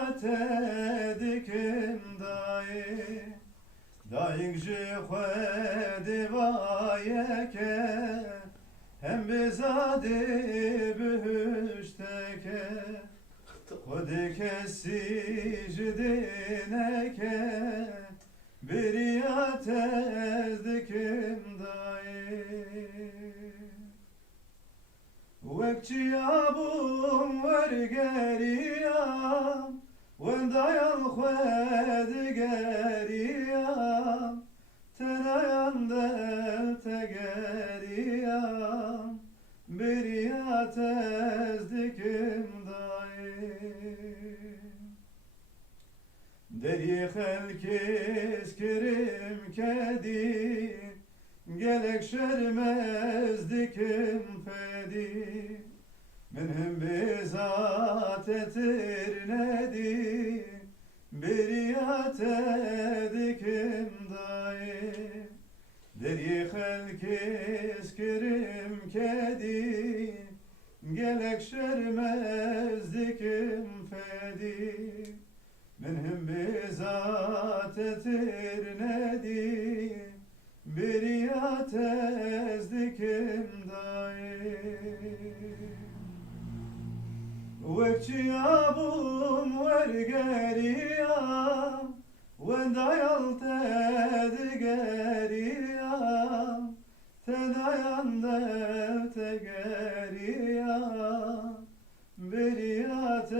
beriat dikim dayi dayık ji xwedê vayeke hem bizadê bihuşteke xwedê kesî ji dîneke beriat dikim dayi wek çiyabûm wergeriyam wendayal xwe digeriyam tenayan dev tegeriyam beriat dikim dayi derî xelkês kirim kedî gelek şermez dikim fedî min him bizat etir nedî beriat dikim dayi derî xelkês kirim kedî gelek şermez dikim fedî min him bizat etir nedî beriat dikim dayi wek çiyabûm wergeriyam wendayal te digeriyam tenayan dev tegeriyam beriat